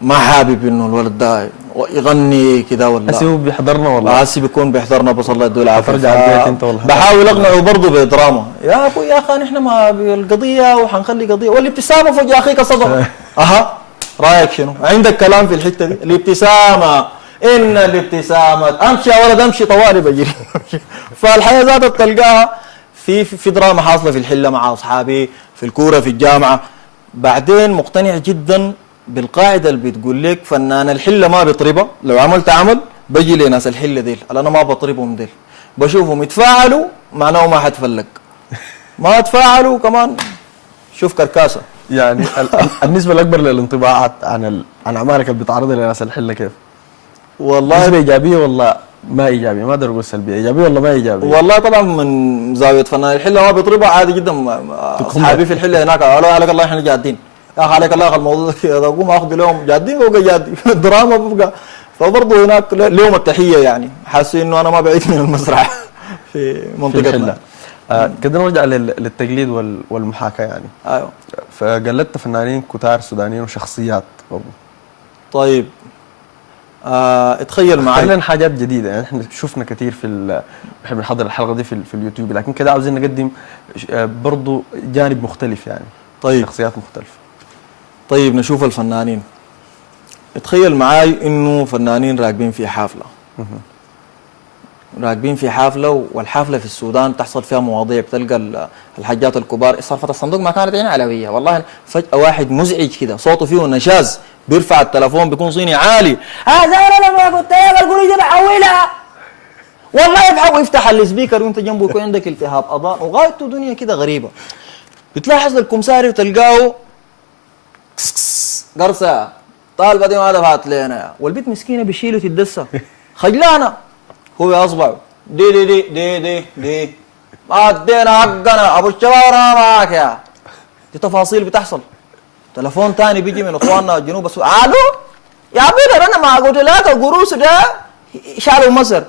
ما حابب انه الولد ده يغني كده ولا هسي هو بيحضرنا والله، هسي بيكون بيحضرنا بس الله يديه العافيه. ترجع البيت انت والله بحاول اقنعه برضه بدراما، يا ابوي يا اخي نحن ما بالقضيه وحنخلي قضيه والابتسامه فوق اخيك صدق. اها رايك شنو؟ عندك كلام في الحته دي؟ الابتسامه، ان الابتسامه امشي يا ولد امشي طوالي بجري. فالحياه ذاتها تلقاها في دراما حاصله في الحله مع اصحابي، في الكوره، في الجامعه. بعدين مقتنع جدا بالقاعده اللي بتقول لك فنان الحله ما بيطربها، لو عملت عمل بجي لناس الحله ديل اللي انا ما بطربهم ديل، بشوفهم يتفاعلوا معناه ما حتفلق، ما تفاعلوا كمان شوف كركاسه. يعني النسبه الاكبر للانطباعات عن اعمالك اللي بتعرضها لناس الحله كيف؟ والله نسبه ايجابيه ولا ما ايجابيه؟ ما اقدر اقول سلبيه، ايجابيه ولا ما ايجابيه؟ والله طبعا من زاويه فنان الحله ما بيطربها عادي جدا. اصحابي في الحله هناك قالوا عليك الله احنا جادين، يا اخي عليك الله يا اخي الموضوع ده كده، اقوم اخذ لهم جادين فوق جادي. الدراما ببقى فبرضه هناك لهم التحيه، يعني حاسين انه انا ما بعيد من المسرح في منطقتنا. كده نرجع للتقليد والمحاكاه يعني. ايوه. فقلدت فنانين كتار سودانيين وشخصيات برضه. طيب اتخيل معي خلينا حاجات جديده، يعني احنا شفنا كثير احنا بنحضر الحلقه دي في اليوتيوب، لكن كده عاوزين نقدم برضه جانب مختلف يعني. طيب شخصيات مختلفه. طيب نشوف الفنانين. اتخيل معاي انه فنانين راكبين في حفله، راكبين في حفله، والحفله في السودان تحصل فيها مواضيع، بتلقى الحاجات الكبار صرفة الصندوق ما كانت عين علويه، والله فجاه واحد مزعج كده صوته فيه نشاز بيرفع التلفون بيكون صيني عالي، هذا انا لما قلت لك القروش دي بحولها، والله يبحث ويفتح السبيكر وانت جنبه يكون عندك التهاب اضاء وغايته دنيا كده غريبه. بتلاحظ الكمساري وتلقاه قرصه طالبه دي ما دفعت لنا، والبنت مسكينه بيشيله تدسه خجلانه، هو اصبعه دي دي دي دي دي دي ما ادينا حقنا ابو الشوارع معك يا دي تفاصيل بتحصل. تلفون تاني بيجي من اخواننا الجنوب السودان، الو يا بيدر انا ما قلت لك القروش ده شالوا مصر.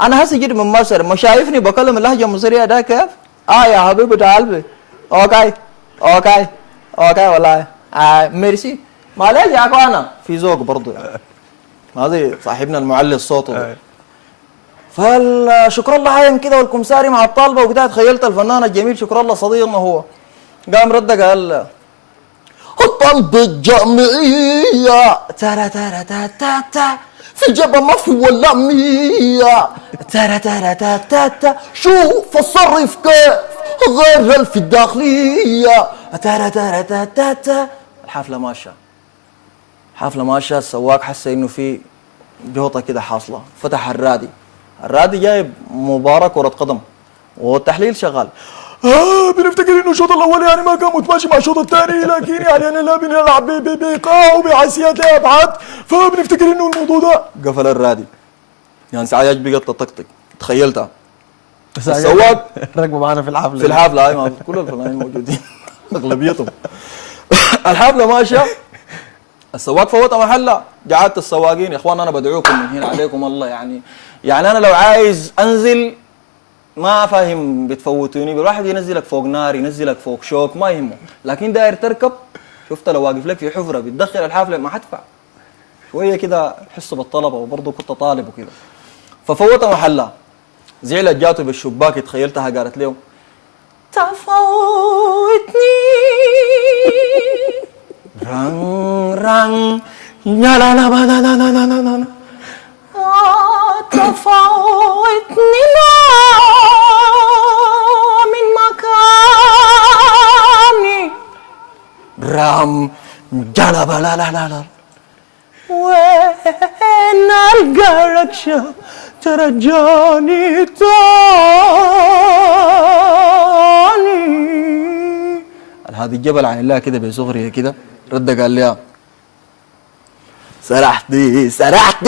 انا هسه جيت من مصر، ما شايفني بكلم اللهجه المصريه ده كيف؟ يا حبيبي تعال اوكي اوكي اوكي والله ميرسي معلش يا اخوانا في ذوق برضه يعني. هذه صاحبنا المعلي الصوت. فالشكر الله عين كده والكمساري مع الطالبه وكده، تخيلت الفنان الجميل شكر الله صديقنا هو قام رد قال الطالبه الجامعيه ترى ترى تا تا تا في جبهه ما في ولا مية ترى ترى تا تا تا شوف الصرف كيف غير في الداخليه ترى ترى تا تا تا. الحفله ماشيه، حفله ماشيه، السواق حس انه في جوطه كده حاصله، فتح الرادي جايب مباراه كره قدم والتحليل شغال. بنفتكر انه الشوط الاول يعني ما كان متماشي مع الشوط الثاني، لكن يعني انا لا بنلعب بايقاع وبعسيات ابعاد، فبنفتكر انه الموضوع ده قفل الرادي. يعني ساعات بقت تطقطق، تخيلتها السواق ركبوا معنا في الحفله. في الحفله هاي كل الفنانين موجودين اغلبيتهم. الحفله ماشيه، السواق فوت محله، قعدت السواقين يا اخوان انا بدعوكم من هنا عليكم الله، يعني انا لو عايز انزل ما فاهم بتفوتوني، الواحد ينزلك فوق نار ينزلك فوق شوك ما يهمه، لكن داير تركب شفت لو واقف لك في حفره بتدخل الحافله ما حدفع شويه كده، حس بالطلبه وبرضه كنت طالب وكده. ففوت محلها، زعلت جاته بالشباك، تخيلتها قالت له تفوتني رن رن لا لا لا لا لا لا لا لا لا تفوتني لا من مكاني رام جلب لا لا لا لا وين ألقى ركشة ترجعني تاني. هذا الجبل عين لها كده بصغري كده، رد قال لي سرحتي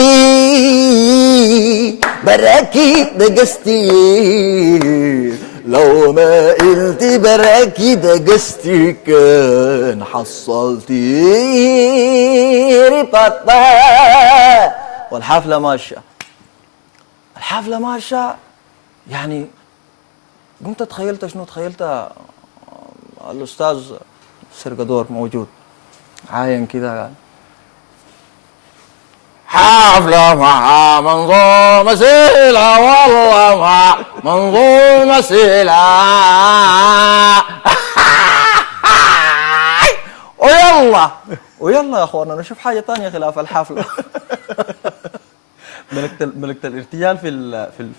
براكي دقستي، لو ما قلتي براكي دقستي كان حصلتي ريباتا. والحفلة ماشية يعني قمت تخيلت شنو؟ تخيلت الأستاذ سرقدور موجود عاين كده، قال حفلة مع منظور مسيلة، والله مع منظور مسيلة. ويلا يا اخوانا نشوف حاجة تانية خلاف الحفلة. ملكة الارتجال في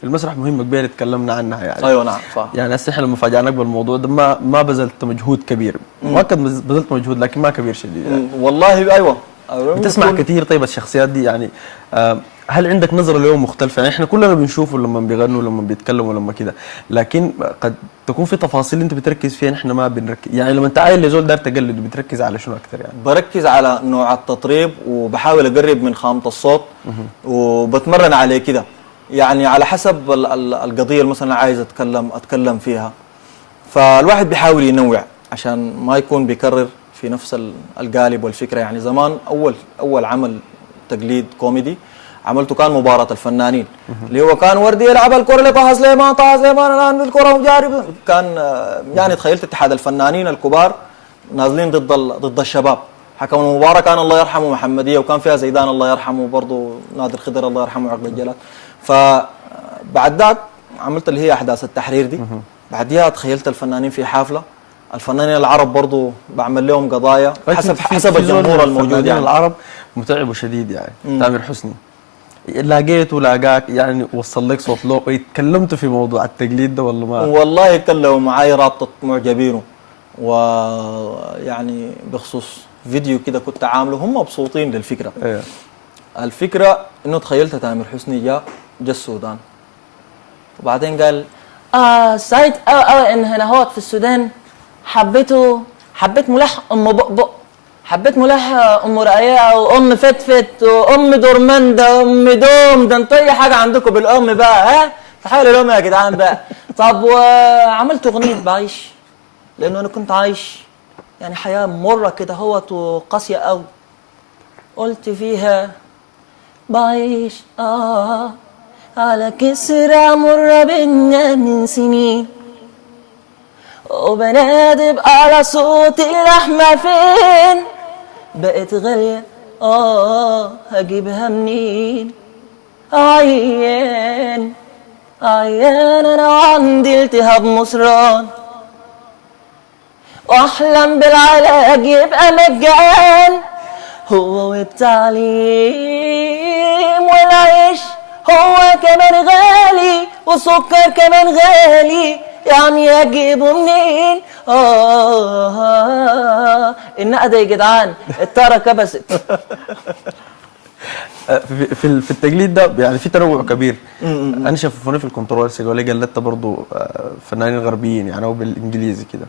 المسرح مهمة كبيرة تكلمنا عنها يعني. ايوه نعم صح. يعني هسه احنا لما فاجأناك بالموضوع ده ما بذلت مجهود كبير، مؤكد بذلت مجهود لكن ما كبير شديد يعني. والله ايوه بتسمع كثير. طيب الشخصيات دي يعني هل عندك نظرة اليوم مختلفة؟ يعني احنا كلنا بنشوفه لما بيغنوا لما بيتكلموا لما كده، لكن قد تكون في تفاصيل انت بتركز فيها احنا ما بنركز. يعني لما انت عايل لزول دار تقلد بتركز على شنو اكثر؟ يعني بركز على نوع التطريب وبحاول اقرب من خامة الصوت وبتمرن عليه كده، يعني على حسب القضية مثلا عايز اتكلم فيها، فالواحد بيحاول ينوع عشان ما يكون بيكرر في نفس القالب والفكرة. يعني زمان أول عمل تقليد كوميدي عملته كان مباراة الفنانين، اللي هو كان وردي يلعب الكرة لطه سليمان الآن بالكرة وجارب. كان يعني تخيلت اتحاد الفنانين الكبار نازلين ضد الشباب، حكم المباراة كان الله يرحمه محمدية، وكان فيها زيدان الله يرحمه، وبرضه نادر خضر الله يرحمه عقب الجلال. فبعد ذاك عملت اللي هي أحداث التحرير دي، بعديها تخيلت الفنانين في حفلة، الفنانين العرب برضو بعمل لهم قضايا حسب الجمهور الموجود. يعني العرب متعب وشديد يعني. تامر حسني لاقيته لاقاك يعني وصل لك صوت لو اتكلمتوا في موضوع التقليد ده ولا ما؟ والله اتكلموا معي رابطة معجبينه، ويعني بخصوص فيديو كده كنت عامله هم مبسوطين للفكرة. الفكرة انه تخيلت تامر حسني جاء السودان وبعدين قال سعيد قوي ان هنا هوت في السودان حبيت ملح ام بقبق، حبيت ملح ام رقيقه وام فتفت وام دورمنده وام دوم، ده انتوا اي حاجه عندكم بالام بقى، ها تحاولوا الام يا جدعان بقى. طب وعملت اغنيه بعيش لانه انا كنت عايش يعني حياه مره كده هوت وقاسيه قوي، قلت فيها بعيش على كسرة مر بينا من سنين، وبنادب على صوت الرحمة فين بقت غالية هجيبها منين، عيان انا عندي التهاب مصران، واحلم بالعلاج يبقى مجان، هو والتعليم والعيش هو كمان غالي، والسكر كمان غالي، يعني اجيبه منين؟ النقده يا جدعان الطاره كبست. في التقليد ده يعني في تنوع كبير. انا شافوني في الكنترولرسي قالوا لي قلدت برضه فنانين غربيين يعني او بالانجليزي كده.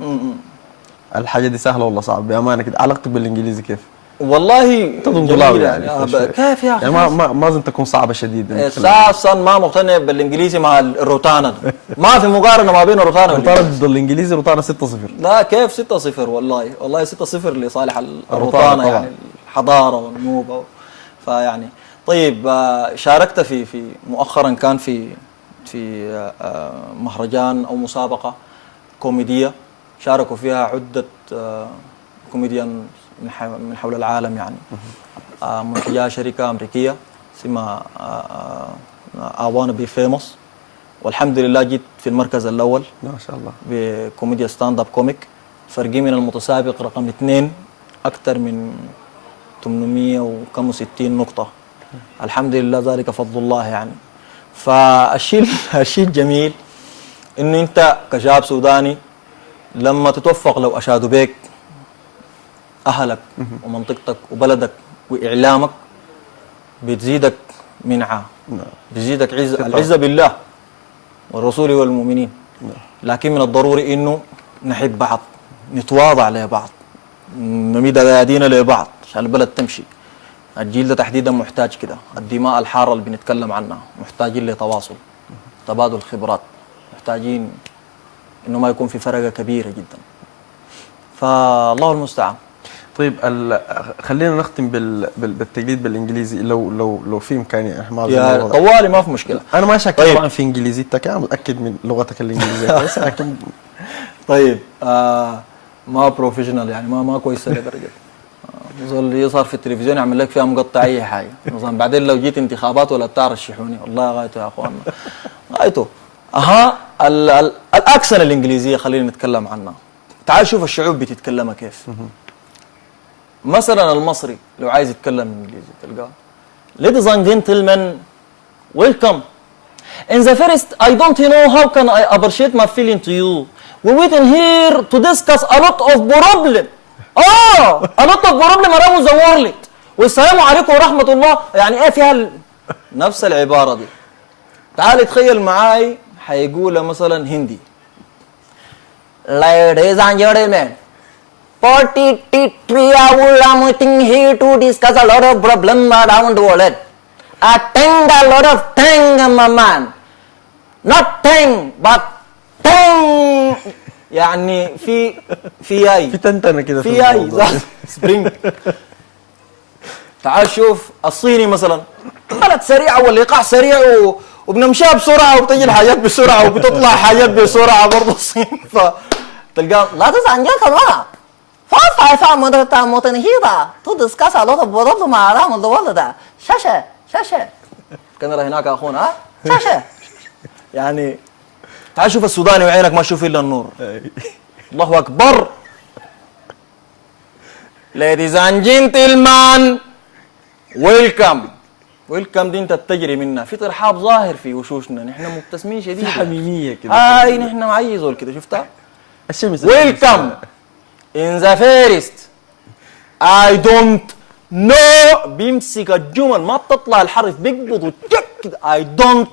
الحاجه دي سهله ولا صعبه بامانه كده؟ علاقتك بالانجليزي كيف؟ والله جميل يعني كيف يا اخي؟ يعني ما اظن تكون صعبه شديده. اساسا ما مقتنع بالانجليزي مع الروتانا، ما في مقارنه ما بين الروتانا ضد الانجليزي. روتانا 6-0. لا كيف 6-0؟ والله 6-0 لصالح الروتانا يعني الحضاره والنوبه. فيعني طيب شاركت في مؤخرا كان في مهرجان او مسابقه كوميديه شاركوا فيها عده كوميديان من حول العالم يعني، منتجها شركة أمريكية اسمها I wanna be famous، والحمد لله جيت في المركز الأول ما شاء الله بكوميديا ستاند اب كوميك، فرقي من المتسابق رقم 2 أكثر من 860 نقطة، الحمد لله ذلك فضل الله يعني. فالشيء الجميل إنه أنت كشاب سوداني لما تتوفق لو أشادوا بك أهلك ومنطقتك وبلدك وإعلامك بتزيدك منعة، بتزيدك عزة، العزة بالله والرسول والمؤمنين. لكن من الضروري انه نحب بعض، نتواضع لبعض، نمد ايدينا لبعض عشان البلد تمشي. الجيل ده تحديدا محتاج كده، الدماء الحارة اللي بنتكلم عنها محتاجين لتواصل، تبادل خبرات، محتاجين انه ما يكون في فرقة كبيرة جدا. فالله المستعان. طيب خلينا نختم بالتجديد بالانجليزي لو في امكانيه. احنا ما يا عاوزين طوالي ما في مشكلة. انا ما شاكك طيب. طبعا في انجليزيتك، انا متاكد من لغتك الانجليزيه بس لكن طيب ما بروفيشنال يعني ما كويس لدرجة زول يظهر في التلفزيون يعمل لك فيها مقطع اي حاجه مثلا، بعدين لو جيت انتخابات ولا بتاع رشحوني، والله غايته يا اخواننا غايته. الاكسن الانجليزيه خلينا نتكلم عنها. تعال شوف الشعوب بتتكلمها كيف. مثلا المصري لو عايز يتكلم انجليزي تلقاه ladies and gentlemen welcome. In the first, I don't know how can I appreciate my feeling to you. We're waiting here to discuss a lot of problem. a lot of problem around the world. والسلام عليكم ورحمة الله. يعني ايه فيها نفس العبارة دي. تعال تخيل معاي حيقولها مثلا هندي. Ladies and gentlemen, we are meeting here to discuss a lot of problem around the world. Attend a lot of thing, my man. Not thing, but thing. يعني في اي في تنتنه كده في اي سبرينج. تعال شوف الصيني مثلا، بلد سريعه والايقاع سريع وبنمشيها بسرعه وبتجي الحاجات بسرعه وبتطلع حاجات بسرعه برضه الصين. فتلقاه لا تزعل كمان فايفا متنهيضه تو ديسكاس ا لوت اوف بروبلم around the world. شاشه كان هناك اخونا شاشه. يعني تعال شوف السوداني وعينك ما تشوف الا النور. الله اكبر. Ladies and gentlemen welcome. ويلكم دي انت بتجري منها في ترحاب ظاهر في وشوشنا، نحن مبتسمين شديد، في حميميه كده. هاي نحن معي زول كده شفتها. الشمس ويلكم in the first I don't know. بيمسك الجمل ما بتطلع الحرف بيقبض وتك كده. I don't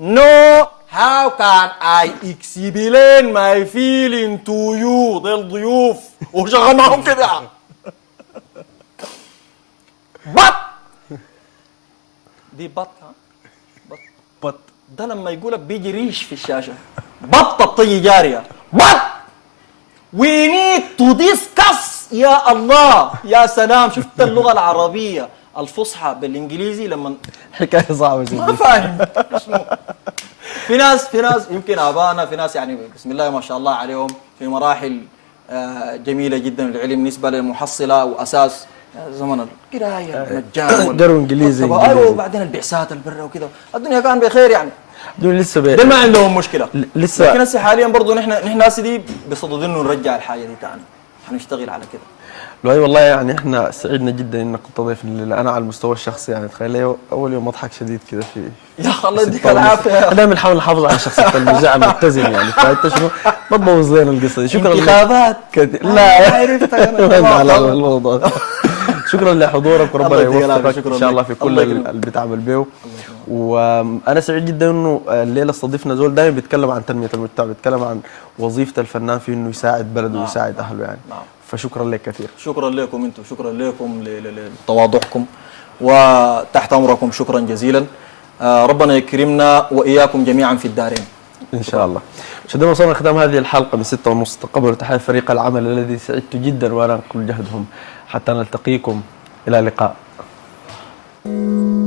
know how can I explain my feeling to you. دي الضيوف وشغل معهم كده. بط دي بط بط ده لما يقولك بيجي ريش في الشاشة. بطة بتجي جارية بط. We need to discuss. يا الله يا سلام. شفت اللغة العربية الفصحى بالإنجليزي لما حكايه صعبه جدا ما فاهم شنو. في ناس يمكن آبائنا، في ناس يعني بسم الله ما شاء الله عليهم في مراحل جميلة جدا العلم بالنسبة للمحصلة وأساس زمن القراية مجان دروا انجليزي. ايوه وبعدين البعثات البرة وكده الدنيا كان بخير يعني. دول لسه دول ما عندهم مشكلة لسه. لكن هسه حاليا برضه نحن ناس دي بصدد انه نرجع الحاجة دي تاني، حنشتغل على كده. لو والله يعني احنا سعدنا جدا انك كنت ضيفنا. انا على المستوى الشخصي يعني تخيل اول يوم اضحك شديد كده في يا الله يديك العافيه. احنا بنحاول نحافظ على شخصية المذيع المتزن يعني، فانت شنو ما تبوظ لنا القصه دي. شكرا انتخابات لا عرفتها ما انا. على الموضوع ده. شكرا لحضورك وربنا يوفقك ان شاء الله في كل الله اللي بتعمل به. وانا سعيد جدا انه الليله استضفنا زول دائما بيتكلم عن تنميه المجتمع، بيتكلم عن وظيفه الفنان في انه يساعد بلده ويساعد اهله يعني. فشكرا لك كثير. شكرا لكم انتم، شكرا لكم لتواضعكم وتحت امركم. شكرا جزيلا. ربنا يكرمنا واياكم جميعا في الدارين ان شاء الله. مشاهدينا وصلنا لختام هذه الحلقه من 6:30. تقبلوا تحيه فريق العمل الذي سعدت جدا وانا انقل جهدهم. حتى نلتقيكم، الى اللقاء.